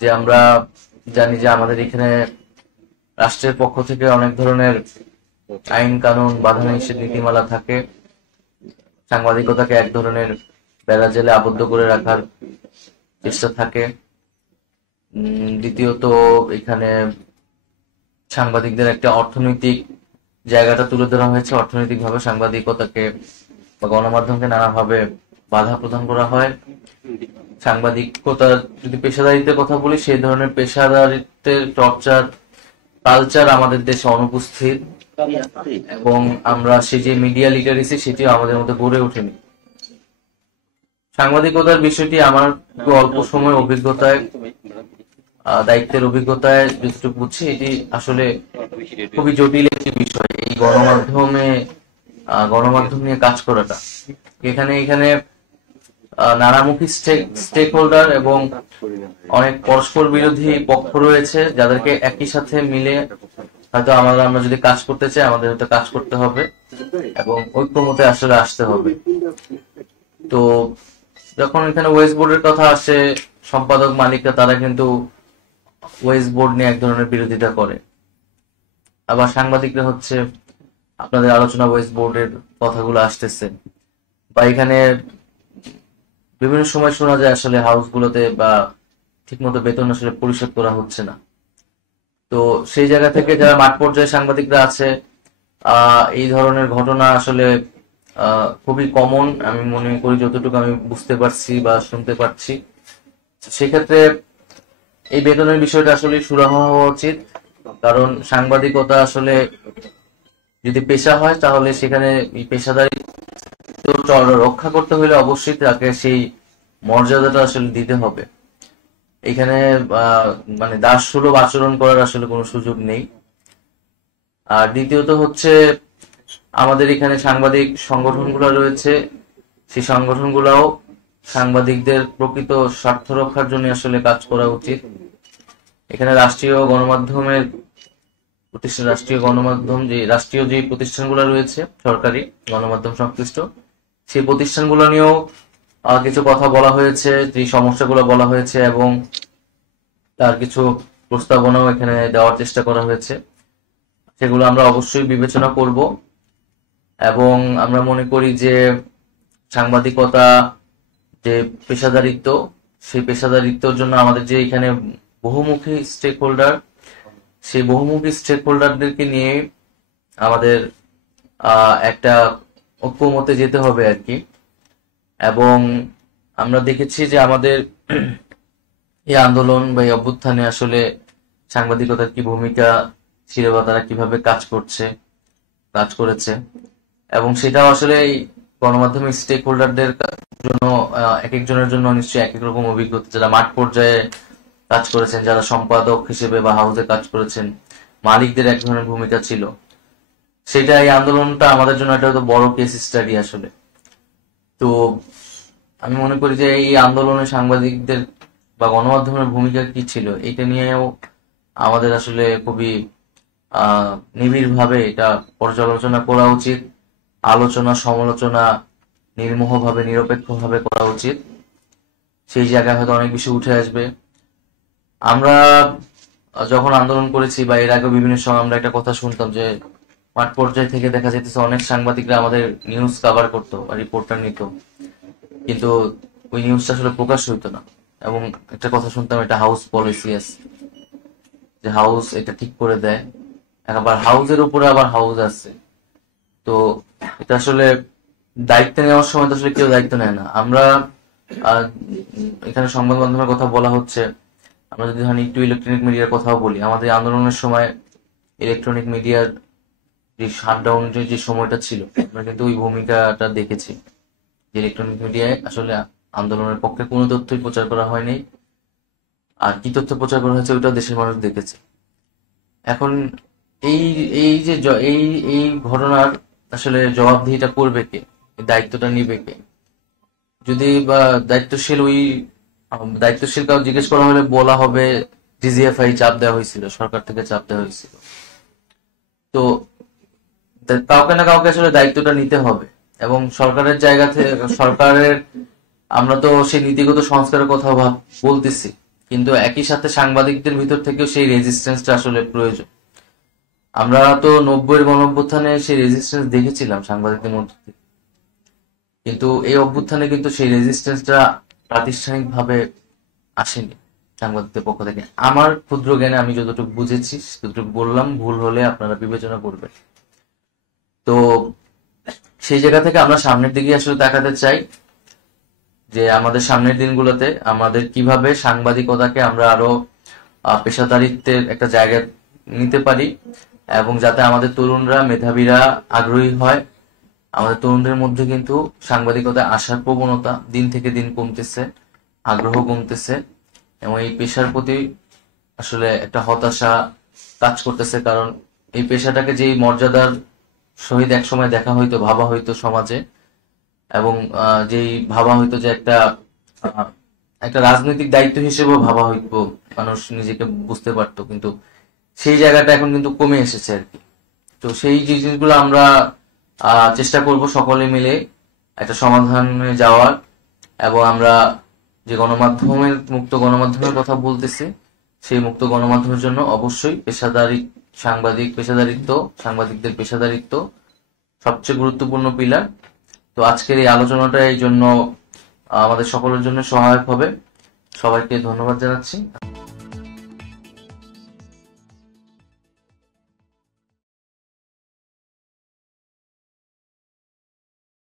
যে আমরা জানি যে আমাদের এখানে রাষ্ট্রের পক্ষ থেকে অনেক ধরনের আইন কানুন বাধা নিষেধ নীতিমালা থাকে। সাংবাদিকতাকে এক ধরনের বেড়া জেলে আবদ্ধ করে রাখার চেষ্টা থাকে। দ্বিতীয়ত এখানে সাংবাদিকদের একটা অর্থনৈতিক জায়গাটা তুলে ধরা হয়েছে। অর্থনৈতিকভাবে সাংবাদিকতাকে বা গণমাধ্যমকে নানাভাবে বাধা প্রদান করা হয়। সাংবাদিকতা যদি পেশাদারিত্বের কথা বলি, সেই ধরনের পেশাদারিত্বের চর্চার কালচার আমাদের দেশে অনুপস্থিত, এবং আমরা সেই যে মিডিয়া লিটারেসি সেটিও আমাদের মধ্যে গড়ে ওঠেনি। সাংবাদিকতার বিষয়টি আমার অল্প সময় অভিজ্ঞতায়, দায়িত্বের অভিজ্ঞতায় যতটুকু বুঝছি, এটি আসলে খুবই জটিল একটি বিষয়। এই গণমাধ্যম নিয়ে কাজ করাটা, এখানে নানামুখী স্টেক হোল্ডার এবং অনেক পরস্পর বিরোধী পক্ষ রয়েছে, যাদেরকে একই সাথে মিলে হয়তো আমরা যদি কাজ করতে চাই, আমাদের হয়তো কাজ করতে হবে এবং ঐক্যমতে আসলে আসতে হবে। তো যখন এখানে ওয়েস্ট বোর্ডের কথা আসে, সম্পাদক মালিকরা তারা কিন্তু ওয়েস্ট বোর্ড নিয়ে এক ধরনের বিরোধিতা করে। আবার সাংবাদিকরা হচ্ছে আপনাদের আলোচনা ওয়েস্ট বোর্ডের কথাগুলো আসতেছে, বা এখানে বিভিন্ন সময় শোনা যায় আসলে হাউসগুলোতে বা ঠিকমতো বেতন আসলে পরিশোধ করা হচ্ছে না। তো সেই জায়গা থেকে যারা মাঠ পর্যায়ে সাংবাদিকরা আছে, এই ধরনের ঘটনা আসলে খুবই কমন আমি মনে করি, যতটুকু আমি বুঝতে পারছি বা শুনতে পারছি। সেক্ষেত্রে এই বেতনের বিষয়টা আসলে সুরাহা হওয়া উচিত, কারণ সাংবাদিকতা আসলে যদি পেশা হয় তাহলে সেখানে এই পেশাদারি রক্ষা করতে হলে অবশ্যই তাকে সেই মর্যাদাটা আসলে দিতে হবে। এখানে মানে দাসসুলভ আচরণ করার আসলে কোনো সুযোগ নেই। আর দ্বিতীয়ত হচ্ছে আমাদের এখানে সাংবাদিক সংগঠনগুলো রয়েছে, সেই সংগঠনগুলোও সাংবাদিকদের প্রকৃত স্বার্থ রক্ষার জন্য আসলে কাজ করা উচিত। এখানে রাষ্ট্রীয় যে প্রতিষ্ঠানগুলো রয়েছে সরকারি গণমাধ্যম সংশ্লিষ্ট, সেই প্রতিষ্ঠানগুলো নিয়েও কিছু কথা বলা হয়েছে, যে সমস্যাগুলো বলা হয়েছে এবং তার কিছু প্রস্তাবনাও এখানে দেওয়ার চেষ্টা করা হয়েছে। সেগুলো আমরা অবশ্যই বিবেচনা করব, এবং আমরা মনে করি যে সাংবাদিকতা যে পেশাদারিত্ব, সেই পেশাদারিত্বের জন্য আমাদের যে এখানে বহুমুখী স্টেক হোল্ডার, সেই বহুমুখী স্টেক হোল্ডারদেরকে নিয়ে আমাদের একটা ঐক্যমতে যেতে হবে আর কি। এবং আমরা দেখেছি যে আমাদের এই আন্দোলন বা এই অভ্যুত্থানে আসলে সাংবাদিকতার কি ভূমিকা ছিল বা তারা কিভাবে কাজ করেছে, এবং সেটাও আসলে এই গণমাধ্যমের স্টেক হোল্ডারদের জন্য এক একজনের জন্য নিশ্চয়ই এক এক রকম অভিজ্ঞতা। যারা মাঠ পর্যায়ে কাজ করেছেন, যারা সম্পাদক হিসেবে বা হাউসে কাজ করেছেন, মালিকদের এক ধরনের ভূমিকা ছিল। সেটা এই আন্দোলনটা আমাদের জন্য একটা বড় কেস স্টাডি আসলে। তো আমি মনে করি যে এই আন্দোলনে সাংবাদিকদের বা গণমাধ্যমের ভূমিকা কি ছিল, এটা নিয়েও আমাদের আসলে খুবই নিবিড় ভাবে এটা পর্যালোচনা করা উচিত। আলোচনা সমালোচনা নির্মোহভাবে নিরপেক্ষভাবে করা উচিত। সেই জায়গায় হয়তো অনেক বেশি উঠে আসবে। আমরা যখন আন্দোলন করেছি বা এর আগে বিভিন্ন সময় আমরা একটা কথা শুনতাম যে মাঠ পর্যায় থেকে দেখা যেতেছে অনেক সাংবাদিকরা আমাদের নিউজ কভার করতো বা রিপোর্টটা নিত, কিন্তু ওই নিউজটা আসলে প্রকাশ হইতো না। এবং একটা কথা শুনতাম, এটা হাউস পলিসি আছে, যে হাউস এটা ঠিক করে দেয়, আবার হাউসের উপরে আবার হাউস আছে। তো এটা আসলে দায়িত্ব নেওয়ার সময় তো আসলে কেউ দায়িত্ব নেয় না। আমরা এখানে সংবাদ মাধ্যমের কথা বলা হচ্ছে, আমরা যদি ধরেন একটু ইলেকট্রনিক মিডিয়ার কথাও বলি, আমাদের আন্দোলনের সময় ইলেকট্রনিক মিডিয়ার যে শাটডাউনের যে সময়টা ছিল, আমরা কিন্তু ওই ভূমিকাটা দেখেছি যে ইলেকট্রনিক মিডিয়ায় আসলে আন্দোলনের পক্ষে কোনো তথ্যই প্রচার করা হয়নি, আর কি তথ্য প্রচার করা হয়েছে ওইটা দেশের মানুষ দেখেছে। এখন এই এই যে এই ঘটনার আসলে জবাবদিহিটা করবে কে, দায়িত্বটা নিবে কে? যদি বা দায়িত্বশীল কাউ জিজ্ঞেস করা হলে বলা হবে ডিজিএফআই চাপ দেওয়া হয়েছিল, সরকার থেকে চাপ দেওয়া হয়েছিল। তো কাউকে না কাউকে আসলে দায়িত্বটা নিতে হবে, এবং সরকারের জায়গা থেকে আমরা তো সেই নীতিগত সংস্কারের কথা বলতেছি, কিন্তু একই সাথে সাংবাদিকদের ভিতর থেকেও সেই রেজিস্ট্যান্সটা আসলে প্রয়োজন। আমরা তো 90-এর গণঅভ্যুত্থানে সেই রেজিস্ট্যান্স দেখেছিলাম সাংবাদিকদের মধ্যে থেকে, কিন্তু এই অভ্যুত্থানে কিন্তু সেই রেজিস্ট্যান্সটা প্রাতিষ্ঠানিকভাবে আসেনি সাংবাদিকদের পক্ষ থেকে। আমার ক্ষুদ্র জ্ঞানে আমি যতটুকু বুঝেছি ততটুকু বললাম, ভুল হলে আপনারা বিবেচনা করবেন। তো সেই জায়গা থেকে আমরা সামনের দিকে আসলে তাকাতে চাই যে আমাদের সামনের দিনগুলোতে আমাদের কিভাবে সাংবাদিকতাকে আমরা আরো পেশাদারিত্বের একটা জায়গা নিতে পারি, এবং যাতে আমাদের তরুণরা, মেধাবীরা আগ্রহী হয়। আমাদের তরুণদের মধ্যে কিন্তু সাংবাদিকতায় আসার প্রবণতা দিন থেকে দিন কমতেছে, আগ্রহ কমতেছে, এবং এই পেশার প্রতি আসলে একটা হতাশা কাজ করতেছে। কারণ এই পেশাটাকে যেই মর্যাদার সহিত একসময় দেখা হইতো, ভাবা হইতো সমাজে, এবং যেই ভাবা হইতো যে আহ, একটা রাজনৈতিক দায়িত্ব হিসেবেও ভাবা হইতো, মানুষ নিজেকে বুঝতে পারতো, কিন্তু সেই জায়গাটা এখন কিন্তু কমে এসেছে আর কি। তো সেই জিনিসগুলো আমরা চেষ্টা করব সকলে মিলে একটা সমাধানে যাওয়ার। এবং আমরা যে গণমাধ্যমের, মুক্ত গণমাধ্যমের কথা বলতেছি, সেই মুক্ত গণমাধ্যমের জন্য অবশ্যই সাংবাদিকদের পেশাদারিত্ব সবচেয়ে গুরুত্বপূর্ণ পিলার। তো আজকের এই আলোচনাটা এই জন্য আমাদের সকলের জন্য সহায়ক হবে। সবাইকে ধন্যবাদ জানাচ্ছি।